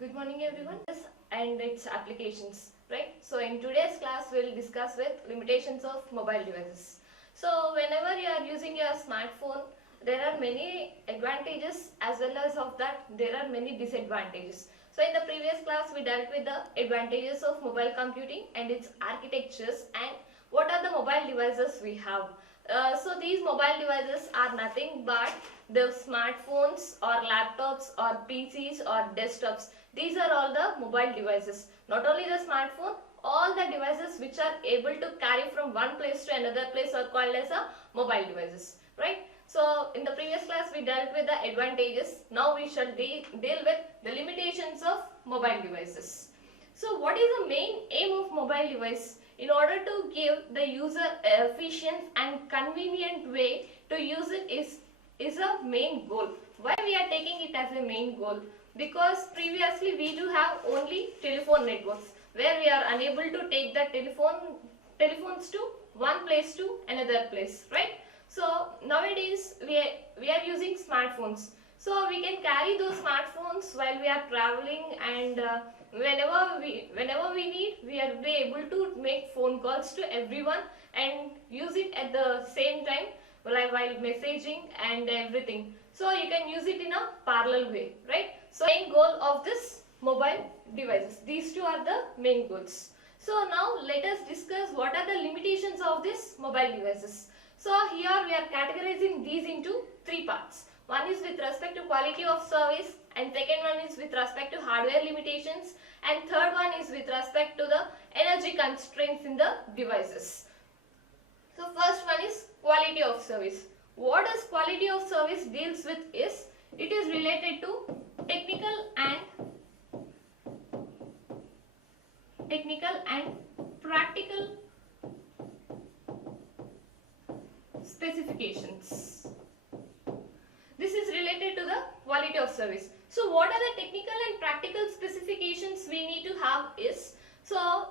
Good morning everyone. And its applications, right? So in today's class we'll discuss with limitations of mobile devices. So whenever you are using your smartphone, there are many advantages as well as of that there are many disadvantages. So in the previous class we dealt with the advantages of mobile computing and its architectures and what are the mobile devices we have. So these mobile devices are nothing but the smartphones or laptops or PCs or desktops. These are all the mobile devices. Not only the smartphone, all the devices which are able to carry from one place to another place are called as a mobile devices, right? So in the previous class we dealt with the advantages. Now we shall deal with the limitations of mobile devices. So what is the main aim of mobile device? In order to give the user efficient and convenient way to use it is a main goal. Why we are taking it as a main goal? Because previously we do have only telephone networks where we are unable to take the telephones to one place to another place, right? So nowadays we are using smartphones. So we can carry those smartphones while we are traveling and whenever we need, we are be able to make phone calls to everyone and use it at the same time while messaging and everything. So you can use it in a parallel way, right? So main goal of this mobile devices. These two are the main goals. So now let us discuss what are the limitations of this mobile devices. So here we are categorizing these into three parts. One is with respect to quality of service and second one is with respect to hardware limitations and third one is with respect to the energy constraints in the devices. So first one is quality of service. What does quality of service deals with is it is related to technical and practical specifications. This is related to the quality of service. So what are the technical and practical specifications we need to have is, so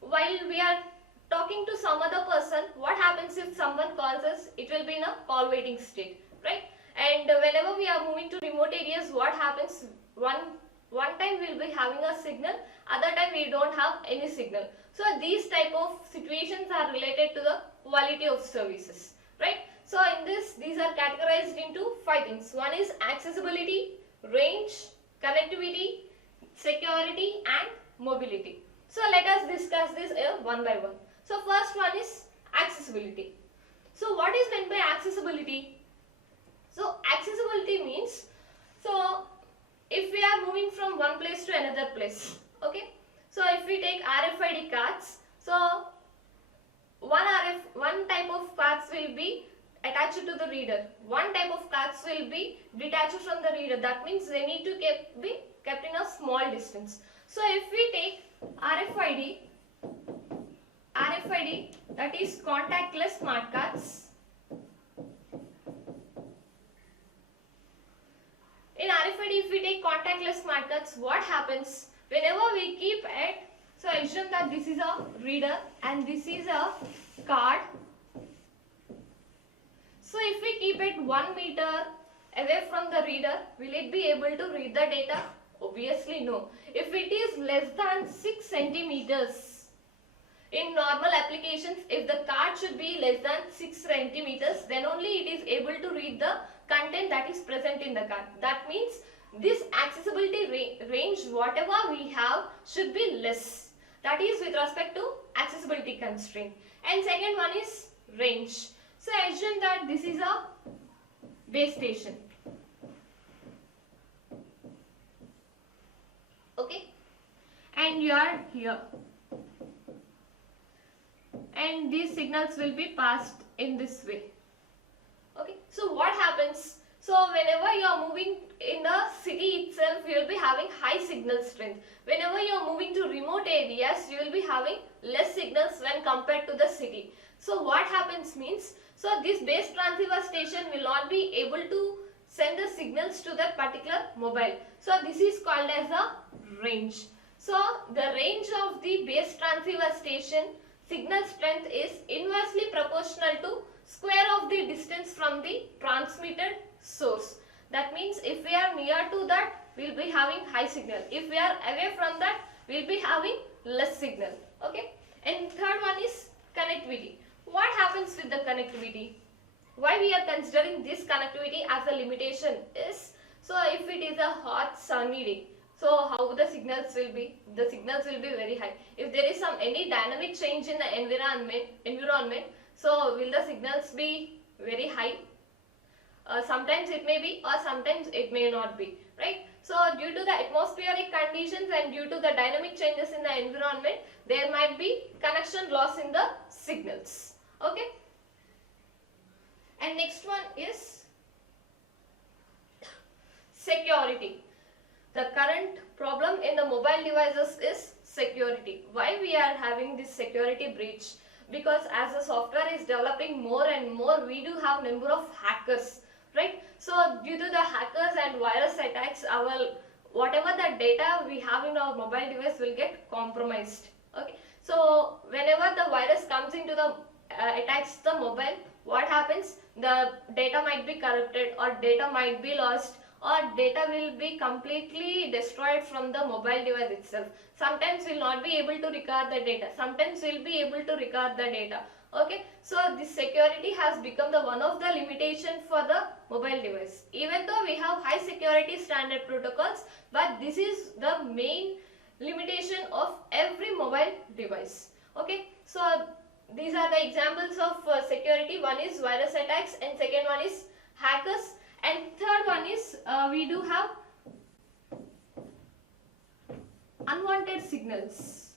while we are talking to some other person, what happens if someone calls us? It will be in a call waiting state, right? And whenever we are moving to remote areas, what happens? One time we will be having a signal, other time we don't have any signal. So these type of situations are related to the quality of services, right? So in this, these are categorized into five things. One is accessibility, range, connectivity, security and mobility. So let us discuss this one by one. So first one is accessibility. So what is meant by accessibility? So accessibility means, so if we are moving from one place to another place, okay. So if we take RFID cards, so one type of cards will be attached to the reader. One type of cards will be detached from the reader. That means they need to be kept in a small distance. So if we take RFID that is contactless smart cards. In RFID, if we take contactless smart cards, what happens? Whenever we keep it, so assume that this is a reader and this is a card. So if we keep it 1 meter away from the reader, will it be able to read the data? Obviously no. If it is less than 6 centimeters, in normal applications, if the card should be less than 6 centimeters, then only it is able to read the content that is present in the card. That means this accessibility range, whatever we have, should be less. That is with respect to accessibility constraint. And second one is range. So assume that this is a base station. Okay. And you are here. And these signals will be passed in this way. Okay. So what happens? So whenever you are moving in the city itself, you will be having high signal strength. Whenever you are moving to remote areas, you will be having less signals when compared to the city. So what happens means, so this base transceiver station will not be able to send the signals to that particular mobile. So this is called as a range. So the range of the base transceiver station signal strength is inversely proportional to square of the distance from the transmitted source. That means if we are near to that we'll be having high signal. If we are away from that, we'll be having less signal. Okay. And third one is connectivity. What happens with the connectivity? Why we are considering this connectivity as a limitation is, so if it is a hot sunny day, so how the signals will be? The signals will be very high. If there is any dynamic change in the environment, so will the signals be very high? Sometimes it may be, or sometimes it may not be, right? So due to the atmospheric conditions and due to the dynamic changes in the environment, there might be connection loss in the signals. Okay. And next one is security. The current problem in the mobile devices is security. Why we are having this security breach? Because as the software is developing more and more, we do have number of hackers, right? So due to the hackers and virus attacks, our whatever the data we have in our mobile device will get compromised. Okay. So whenever the virus comes into the attacks the mobile, what happens? The data might be corrupted, or data might be lost, or data will be completely destroyed from the mobile device itself. Sometimes we'll not be able to record the data. Sometimes we'll be able to record the data. Okay. So this security has become the one of the limitation for the mobile device. Even though we have high security standard protocols, but this is the main limitation of every mobile device. Okay. So these are the examples of security. One is virus attacks, and second one is hackers, and third one is we do have unwanted signals.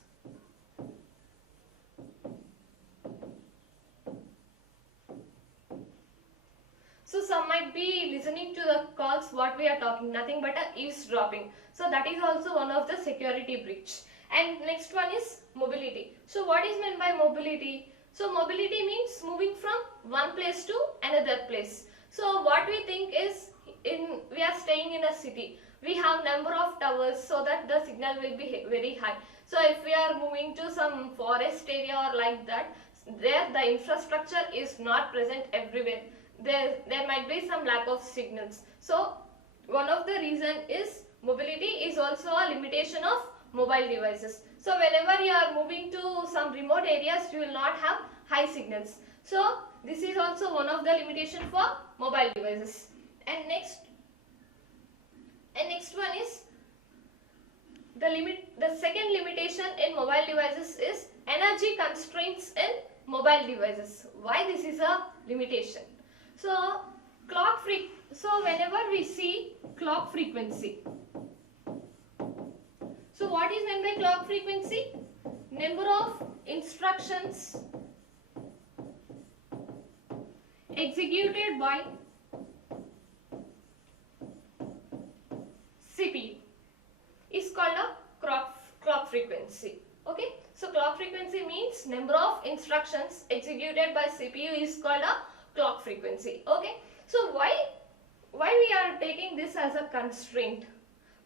So some might be listening to the calls what we are talking, nothing but a eavesdropping. So that is also one of the security breach. And next one is mobility. So what is meant by mobility? So mobility means moving from one place to another place. So what we think is, we are staying in a city. We have number of towers so that the signal will be very high. So if we are moving to some forest area or like that, there the infrastructure is not present everywhere. There might be some lack of signals. So one of the reason is mobility is also a limitation of mobile devices. So whenever you are moving to some remote areas, you will not have high signals. So this is also one of the limitation for mobile devices. And next one is the second limitation in mobile devices is energy constraints in mobile devices. Why this is a limitation? So whenever we see clock frequency, so what is meant by clock frequency? Number of instructions executed by CPU is called a clock frequency. Okay. So clock frequency means number of instructions executed by CPU is called a clock frequency. Okay. So why we are taking this as a constraint?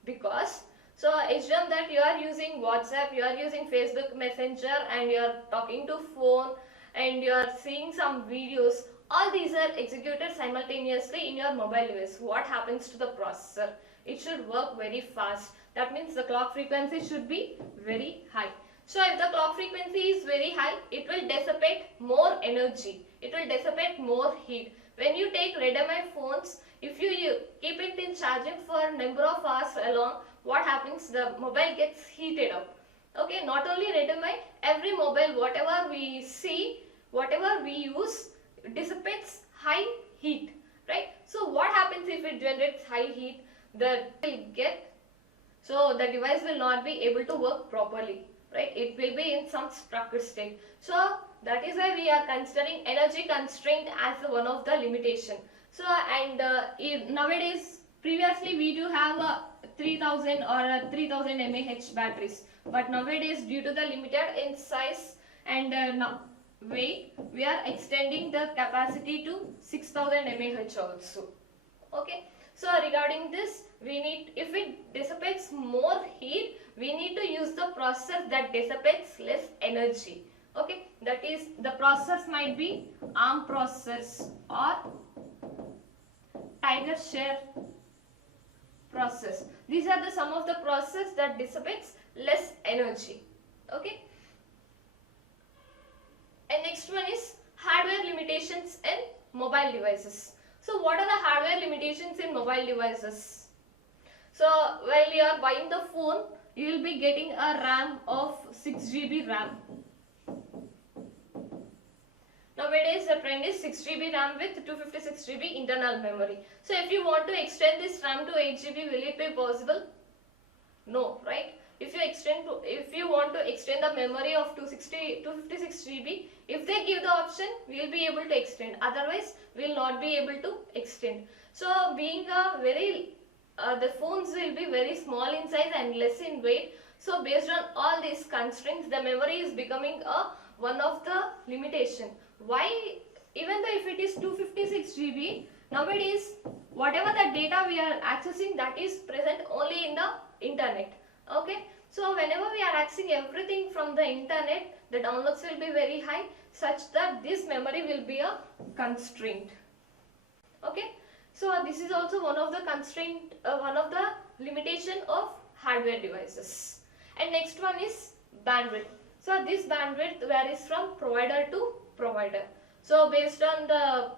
Because so assume that you are using WhatsApp, you are using Facebook Messenger, and you are talking to phone, and you are seeing some videos. All these are executed simultaneously in your mobile device. What happens to the processor? It should work very fast. That means the clock frequency should be very high. So if the clock frequency is very high, it will dissipate more energy. It will dissipate more heat. When you take Redmi phones, if you keep it in charging for number of hours along, what happens? The mobile gets heated up. Okay, not only Redmi, every mobile, whatever we see, whatever we use, dissipates high heat, right? So what happens if it generates high heat? The device will not be able to work properly, right? It will be in some stuck state. So that is why we are considering energy constraint as one of the limitation. So nowadays, previously we do have a 3000 or a 3000 mAh batteries, but nowadays due to the limited in size and weight, we are extending the capacity to 6000 mAh also. Okay. So regarding this, if it dissipates more heat, we need to use the processor that dissipates less energy. Okay, that is, the processors might be ARM processors or Tiger Share process. These are the some of the process that dissipates less energy. Okay. And next one is hardware limitations in mobile devices. So what are the hardware limitations in mobile devices? So while you are buying the phone, you will be getting a RAM of 6 GB RAM. Nowadays the trend is 6 GB RAM with 256 GB internal memory. So if you want to extend this RAM to 8 GB, will it be possible? No, right? If you want to extend the memory of 256 GB, if they give the option, we will be able to extend. Otherwise, we will not be able to extend. So being a the phones will be very small in size and less in weight. So based on all these constraints, the memory is becoming one of the limitation. Why? Even though if it is 256 GB, nowadays whatever the data we are accessing, that is present only in the internet. Okay, so whenever we are accessing everything from the internet, the downloads will be very high, such that this memory will be a constraint. Okay, so this is also one of the constraint, one of the limitation of hardware devices. And next one is bandwidth. So this bandwidth varies from provider to provider. So based on the,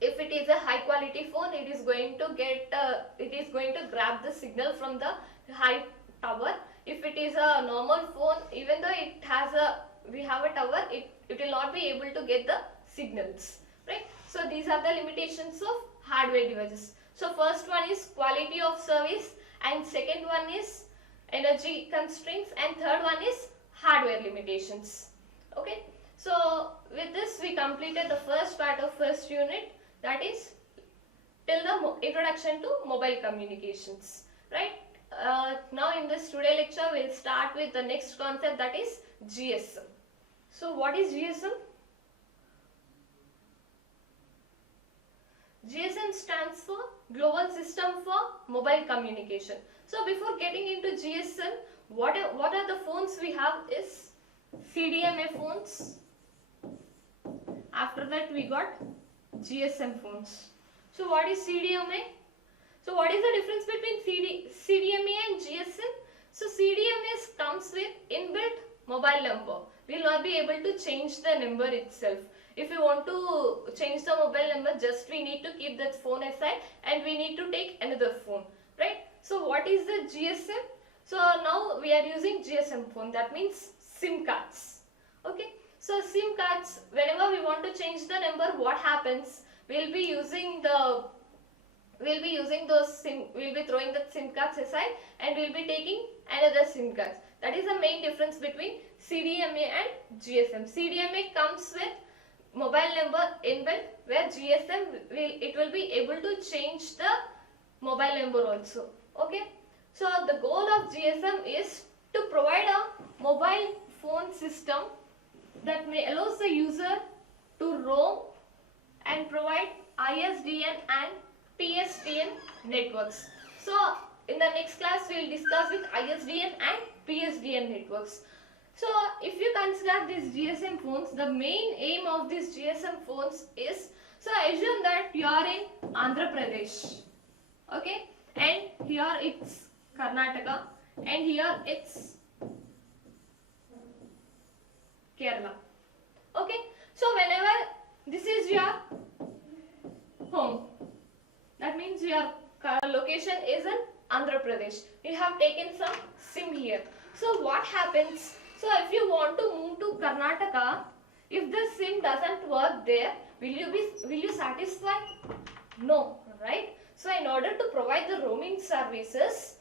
if it is a high quality phone, it is going to grab the signal from the high tower. If it is a normal phone, even though we have a tower, it will not be able to get the signals, right? So these are the limitations of hardware devices. So first one is quality of service, and second one is energy constraints, and third one is hardware limitations. Okay, so with this we completed the first part of first unit, that is till the introduction to mobile communications, right? Now in this today lecture we'll start with the next concept, that is GSM. So what is GSM? GSM stands for Global System for Mobile Communication. So before getting into GSM, what are the phones we have is CDMA phones. After that we got GSM phones. So what is CDMA? So what is the difference between CDMA and GSM? So CDMA comes with inbuilt mobile number. We will not be able to change the number itself. If you want to change the mobile number, just we need to keep that phone aside and we need to take another phone, right? So what is the GSM? So now we are using GSM phone, that means SIM cards. Okay, so SIM cards, whenever we want to change the number, what happens? We'll be throwing the SIM cards aside and we'll be taking another SIM cards. That is the main difference between CDMA and GSM. CDMA comes with mobile number inbuilt, where GSM will be able to change the mobile number also. Okay, so the goal of GSM is to provide a mobile phone system that may allows the user to roam and provide ISDN and PSTN networks. So in the next class we will discuss with ISDN and PSTN networks. So if you consider these GSM phones, the main aim of these GSM phones is, so assume that you are in Andhra Pradesh, okay, and here it's Karnataka and here it's Kerala. Okay, so whenever this is your home, that means your location is in Andhra Pradesh. You have taken some SIM here. So what happens? So if you want to move to Karnataka, if the SIM doesn't work there, will you satisfy? No, right? So in order to provide the roaming services,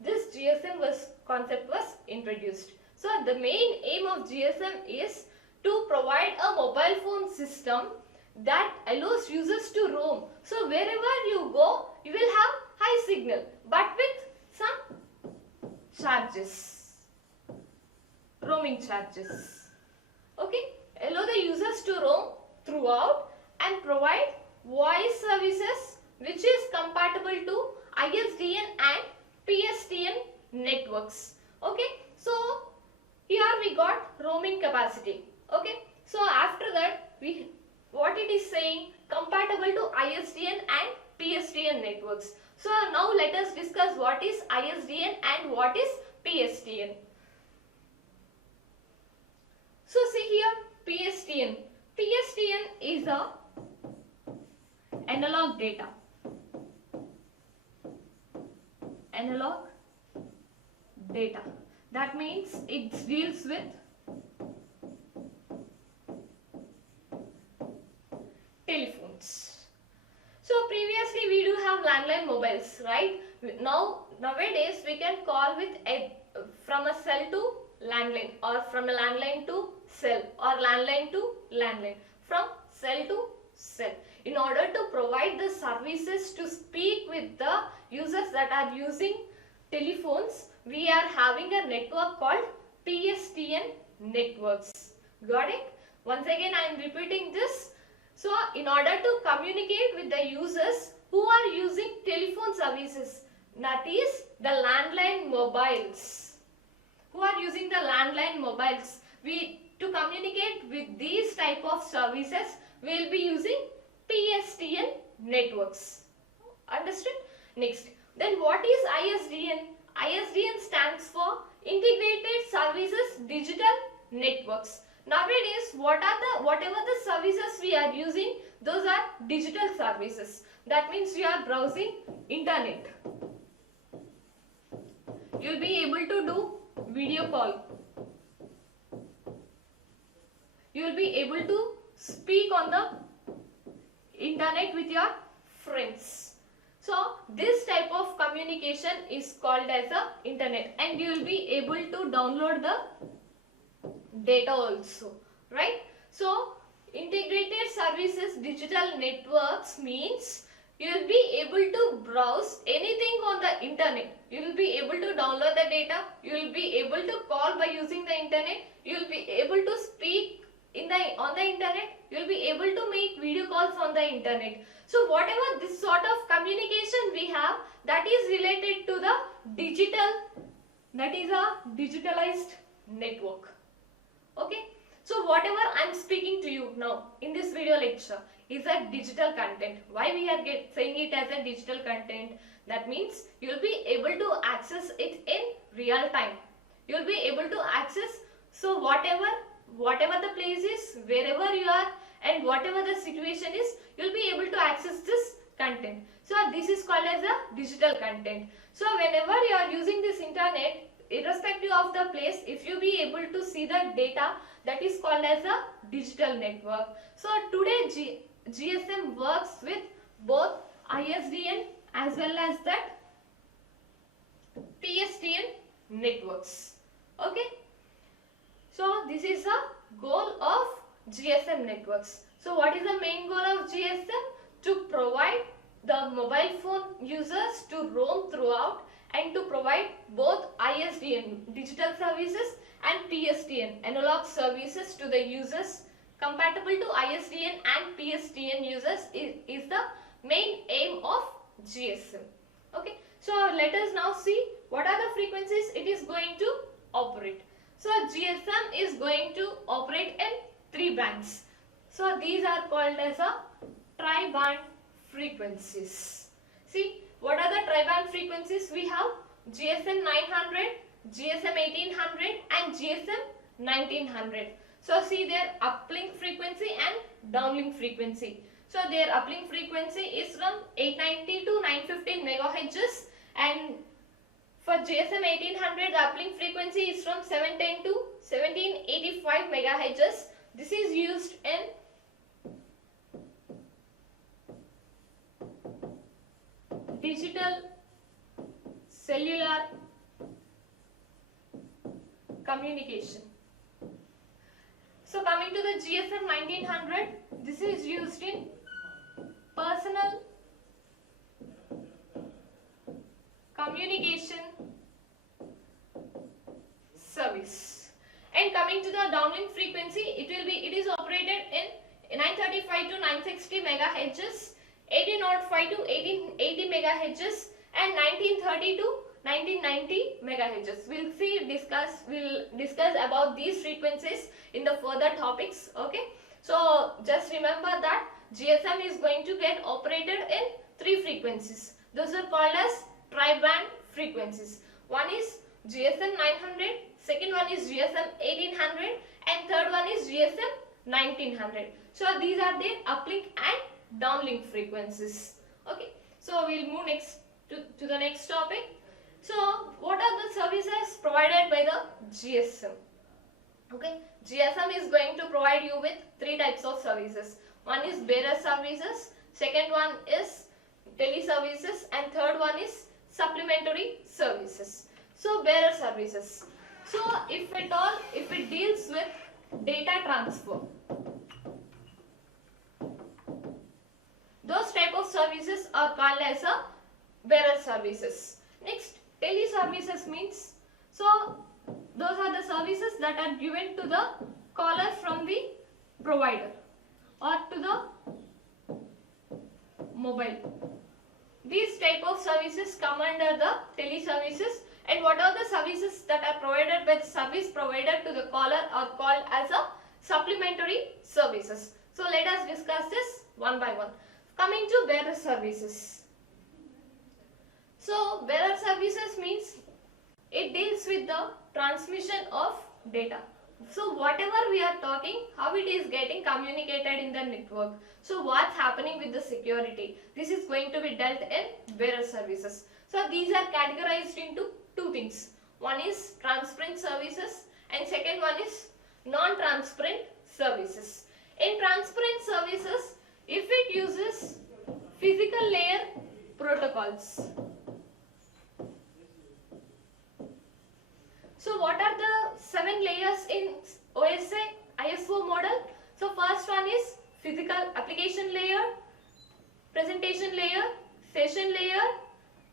this GSM concept was introduced. So the main aim of GSM is to provide a mobile phone system that allows users to roam. So wherever you go, you will have high signal, but with some charges. Roaming charges. Okay, allow the users to roam throughout and provide voice services which is compatible to ISDN and PSTN networks. Okay, so here we got roaming capacity. Okay, so after that what it is saying, compatible to ISDN and PSTN networks. So now let us discuss what is ISDN and what is PSTN. So see here, PSTN. PSTN is a analog data. Analog data. That means it deals with telephones. So previously we do have landline mobiles, right? Nowadays we can call with from a cell to landline, or from a landline to cell, or landline to landline, from cell to cell, in order to provide the services to speak with the users that are using telephones. We are having a network called PSTN networks. Got it? Once again I am repeating this. So in order to communicate with the users who are using telephone services, that is the landline mobiles, who are using the landline mobiles, to communicate with these type of services, we will be using PSTN networks. Understood? Next, then what is ISDN? ISDN stands for Integrated Services Digital Networks. Nowadays, whatever the services we are using, those are digital services. That means you are browsing internet. You will be able to do video call. You will be able to speak on the internet with your friends. So this type of communication is called as the internet, and you will be able to download the data also, right? So integrated services digital networks means you will be able to browse anything on the internet. You will be able to download the data. You will be able to call by using the internet. You will be able to speak on the internet. You will be able to make video calls on the internet. So whatever this sort of communication we have, that is related to the digital, that is a digitalized network. Okay. So whatever I am speaking to you now in this video lecture is a digital content. Why we are saying it as a digital content? That means you will be able to access it in real time. You will be able to access, so whatever the place is, wherever you are, and whatever the situation is, you will be able to access this content. So this is called as a digital content. So whenever you are using this internet, irrespective of the place, if you be able to see the data, that is called as a digital network. So today GSM works with both ISDN as well as that PSTN networks. Okay. So this is a goal of GSM networks. So what is the main goal of GSM? To provide the mobile phone users to roam throughout, and to provide both ISDN digital services and PSTN analog services to the users. Compatible to ISDN and PSTN users is the main aim of GSM. Okay. So let us now see what are the frequencies it is going to operate. So GSM is going to operate in 3 bands. So these are called as a tri-band frequencies. See, what are the tri-band frequencies? We have GSM 900, GSM 1800 and GSM 1900. So see their uplink frequency and downlink frequency. So their uplink frequency is from 890 to 915 megahertz, and for GSM 1800 the uplink frequency is from 710 to 1785 megahertz. This is used in digital cellular communication. So coming to the GSM 1900, this is used in personal communication service. And coming to the downlink frequency, it is operated in 935 to 960 megahertz, 1805 to 1880 megahertz, and 1930 to 1990 megahertz. We'll discuss about these frequencies in the further topics. Okay. So just remember that GSM is going to get operated in 3 frequencies. Those are called as tri-band frequencies. One is GSM 900, second one is GSM 1800, and third one is GSM 1900. So these are the uplink and downlink frequencies. Okay, so we'll move next to the next topic. So what are the services provided by the GSM? Okay, GSM is going to provide you with three types of services. One is bearer services, second one is tele services, and third one is supplementary services. So bearer services. So if it deals with data transfer, those type of services are called as a bearer services. Next, tele services means, so those are the services that are given to the caller from the provider or to the mobile. These type of services come under the tele services. And what are the services that are provided by the service provider to the caller are called as a supplementary services. So let us discuss this one by one. Coming to bearer services. So bearer services means it deals with the transmission of data. So whatever we are talking, how it is getting communicated in the network. So what's happening with the security? This is going to be dealt in bearer services. So these are categorized into two things. One is transparent services and second one is non-transparent services. In transparent services, if it uses physical layer protocols. So what are the 7 layers in OSI ISO model? So first one is physical application layer, presentation layer, session layer,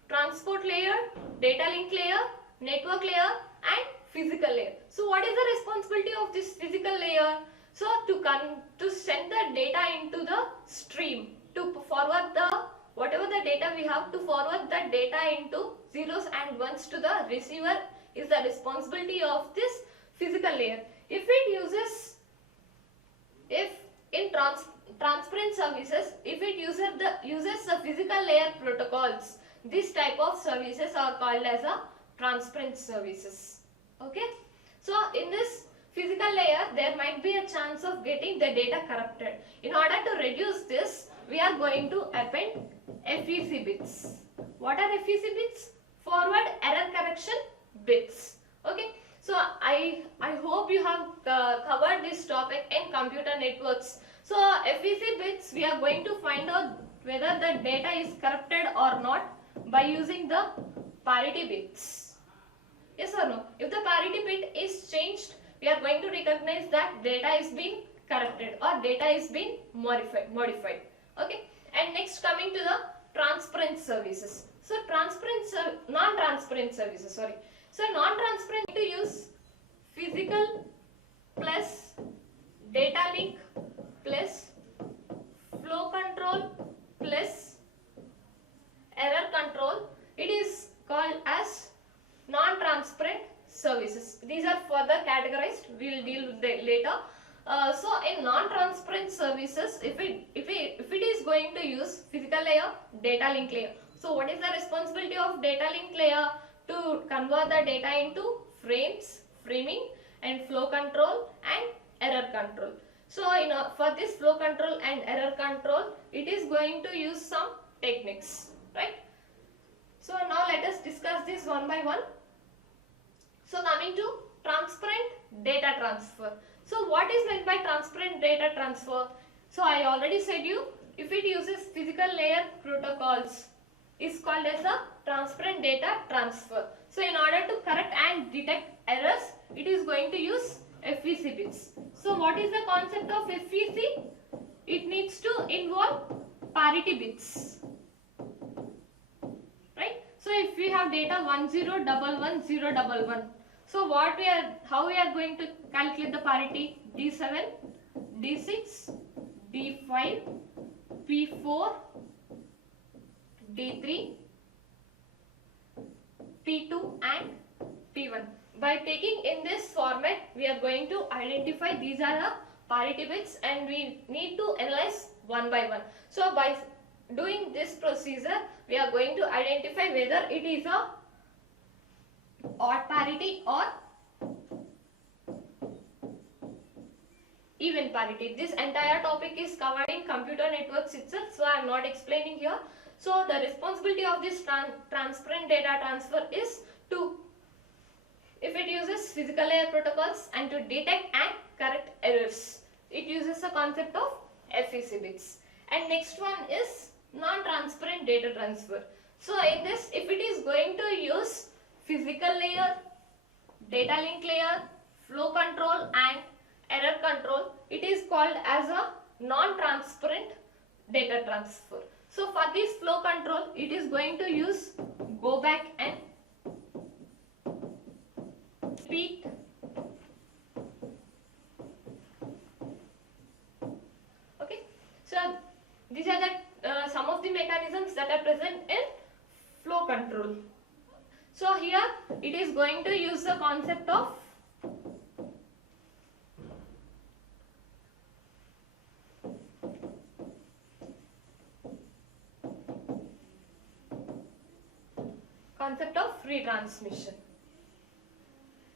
transport layer, data link layer, network layer and physical layer. So what is the responsibility of this physical layer? So to send the data into the stream, to forward the whatever the data we have, to forward the data into zeros and ones to the receiver is the responsibility of this physical layer. If in transparent services, if it uses the physical layer protocols, this type of services are called as a transparent services. Okay, so in this physical layer there might be a chance of getting the data corrupted. In order to reduce this, we are going to append FEC bits. What are FEC bits? Forward error correction bits. Okay, so I hope you have covered this topic in computer networks. So FEC bits, we are going to find out whether the data is corrupted or not by using the parity bits. Yes or no? If the parity bit is changed, we are going to recognize that data is being corrupted or data is being modified. Okay, and next coming to the transparent services. So non-transparent services, sorry. So non-transparent, to use physical plus data link plus flow control plus error control. It is called as non-transparent services. These are further categorized. We will deal with them later. So in non-transparent services, if it is going to use physical layer, data link layer. So what is the responsibility of data link layer? To convert the data into frames, framing and flow control and error control. So for this flow control and error control, it is going to use some techniques, right? So now let us discuss this one by one. So coming to transparent data transfer. So what is meant by transparent data transfer? So I already said you, if it uses physical layer protocols, is called as a transparent data transfer. So in order to correct and detect errors, it is going to use FEC bits. So what is the concept of FEC? It needs to involve parity bits, right? So if we have data 10111011, so how we are going to calculate the parity? D7, D6, D5, P4, D3, P2 and P1. By taking in this format, we are going to identify these are the parity bits and we need to analyze one by one. So by doing this procedure, we are going to identify whether it is a odd parity or even parity. This entire topic is covered in computer networks itself, so I am not explaining here. So the responsibility of this transparent data transfer is to, if it uses physical layer protocols, and to detect and correct errors. It uses the concept of FEC bits. And next one is non-transparent data transfer. So in this, if it is going to use physical layer, data link layer, flow control and error control, it is called as a non-transparent data transfer. So for this flow control, it is going to use go back and repeat. Okay, so these are the some of the mechanisms that are present in flow control. So here it is going to use the concept of retransmission.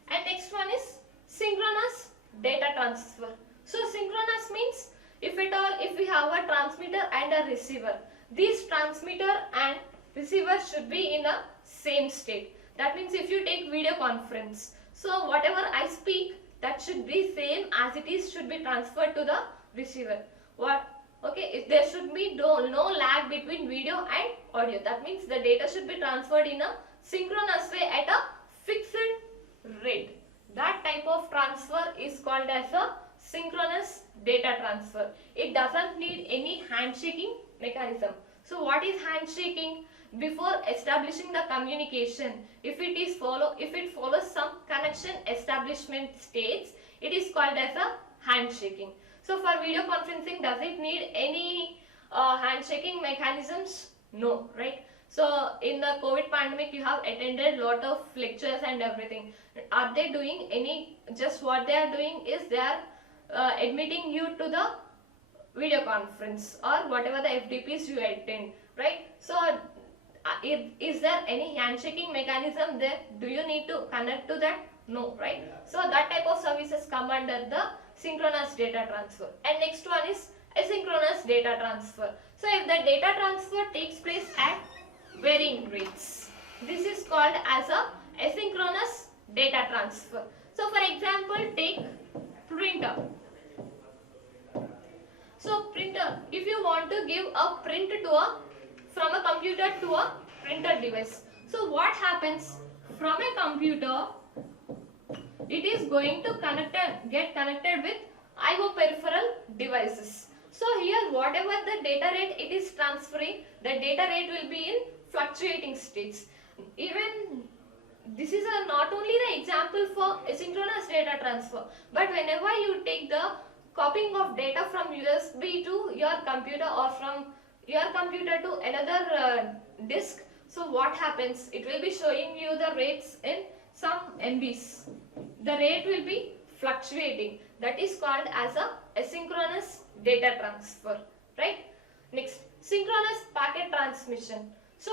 And next one is synchronous data transfer. So synchronous means if we have a transmitter and a receiver, these transmitter and receiver should be in a same state. That means if you take video conference, so whatever I speak, that should be same as it is, should be transferred to the receiver. Okay, there should be no lag between video and audio. That means the data should be transferred in a synchronous way at a fixed rate. That type of transfer is called as a synchronous data transfer. It doesn't need any handshaking mechanism. So what is handshaking? Before establishing the communication, if it follows some connection establishment states, it is called as a handshaking. So for video conferencing, does it need any handshaking mechanisms? No, right? So in the COVID pandemic, you have attended lot of lectures and everything. Are they doing any? Just what they are doing is they are admitting you to the video conference or whatever the FDPs you attend, right? So is there any handshaking mechanism there? Do you need to connect to that? No, right? So that type of services come under the synchronous data transfer. And next one is asynchronous data transfer. So if the data transfer takes place at varying rates, this is called as a asynchronous data transfer. So for example, take printer. So printer, if you want to give a print from a computer to a printer device, so what happens? From a computer, it is going to get connected with IO peripheral devices. So here whatever the data rate it is transferring, the data rate will be in fluctuating states. Even this is not only the example for asynchronous data transfer, but whenever you take the copying of data from USB to your computer or from your computer to another disk, so what happens? It will be showing you the rates in some MBs. The rate will be fluctuating. That is called as a asynchronous data transfer, right? Next, synchronous packet transmission. So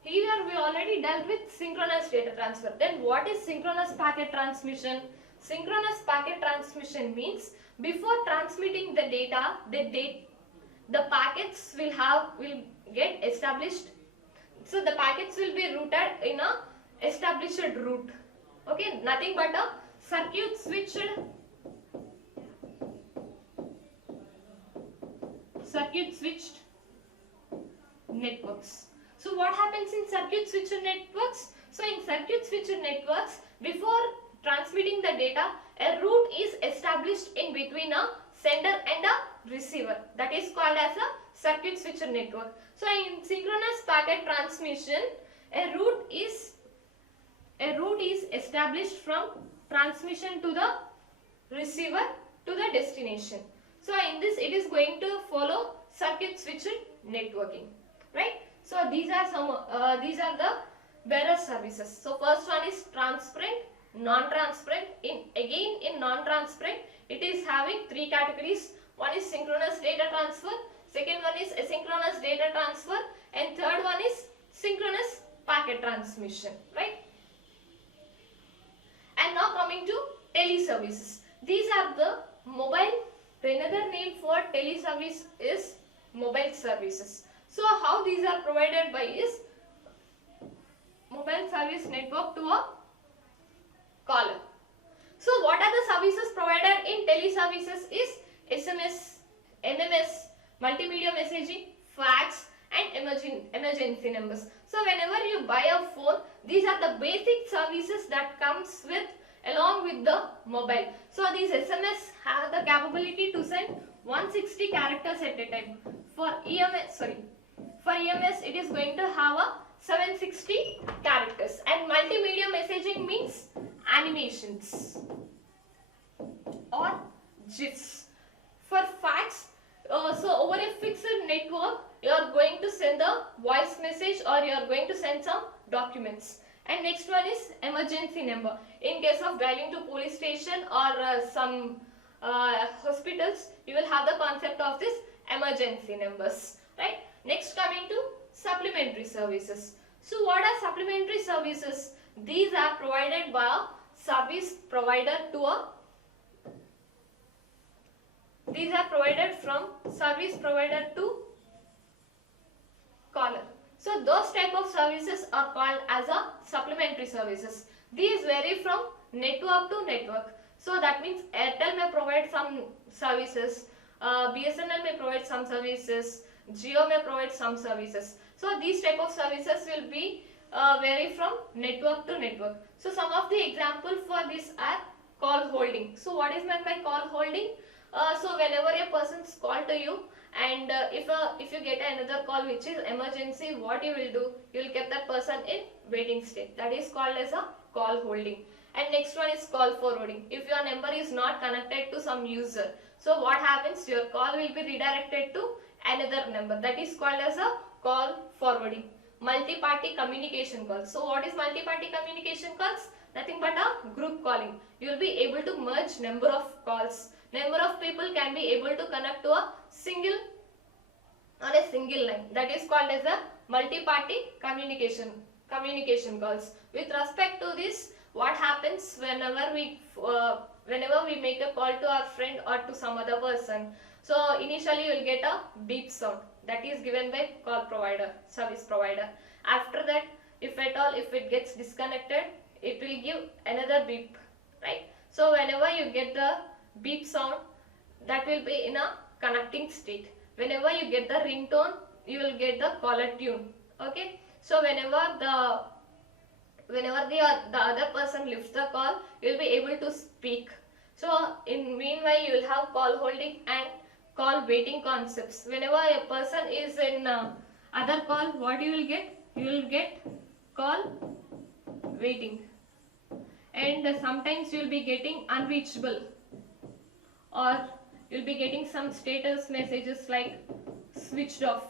here we already dealt with synchronous data transfer. Then what is synchronous packet transmission? Synchronous packet transmission means before transmitting the data, the packets will get established. So the packets will be routed in a established route. Okay, nothing but a circuit switched networks. So what happens in circuit switched networks? So in circuit switched networks, before transmitting the data, a route is established in between a sender and a receiver. That is called as a circuit switched network. So in synchronous packet transmission, a route is established from transmission to the receiver to the destination. So in this, it is going to follow circuit switched networking, right? So these are the various services. So first one is transparent, non-transparent. In non-transparent, it is having three categories. One is synchronous data transfer, second one is asynchronous data transfer, and third one is synchronous packet transmission, right? And now coming to teleservices. These are the mobile, another name for teleservice is mobile services. So how these are provided by is mobile service network to a caller. So what are the services provided in teleservices is SMS, MMS, multimedia messaging, fax and emergency numbers. So whenever you buy a phone, these are the basic services that comes with along with the mobile. So these SMS have the capability to send 160 characters at a time. For EMS it is going to have a 760 characters, and multimedia messaging means animations or GIFs. For fax, so over a fixed network you are going to send a voice message or you are going to send some documents. And next one is emergency number. In case of dialing to police station or some hospitals, you will have the concept of this emergency numbers, right? Next, coming to supplementary services. So what are supplementary services? These are provided by a service provider to a these are provided from service provider to caller. So those type of services are called as a supplementary services. These vary from network to network. So that means Airtel may provide some services, BSNL may provide some services, Jio may provide some services. So these type of services will be vary from network to network. So some of the example for this are call holding. So what is meant by call holding? So whenever a person's call to you, and if you get another call which is emergency, what you will do? You will keep that person in waiting state. That is called as a call holding. And next one is call forwarding. If your number is not connected to some user, so what happens? Your call will be redirected to another number. That is called as a call forwarding. Multi-party communication calls. So what is multi-party communication calls? Nothing but a group calling. You will be able to merge number of calls. Number of people can be able to connect to a single line. That is called as a multi-party communication calls. With respect to this, what happens whenever we make a call to our friend or to some other person? So initially you will get a beep sound that is given by call provider, service provider. After that, if at all if it gets disconnected, it will give another beep, right? So whenever you get the beep sound, that will be in a connecting state. Whenever you get the ringtone, you will get the caller tune. Okay. So whenever the other person lifts the call, you will be able to speak. So in meanwhile, you will have call holding and call waiting concepts. Whenever a person is in other call, what you will get? You will get call waiting, and sometimes you will be getting unreachable, or you will be getting some status messages like switched off.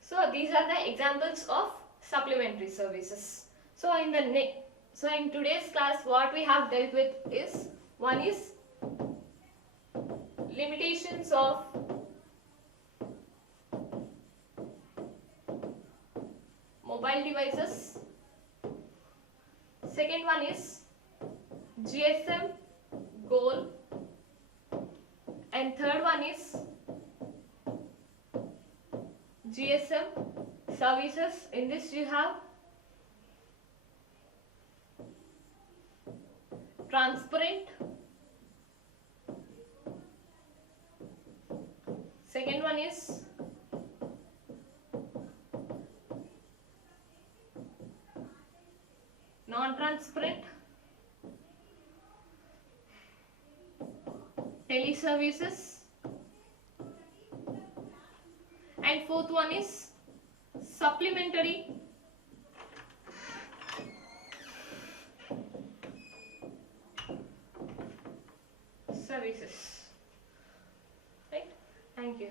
So these are the examples of supplementary services. So in today's class, what we have dealt with is, one is limitations of mobile devices. Second one is GSM goal, and third one is GSM services. In this you have transparent. Second one is non-transparent. Teleservices. And fourth one is supplementary services. Right? Thank you.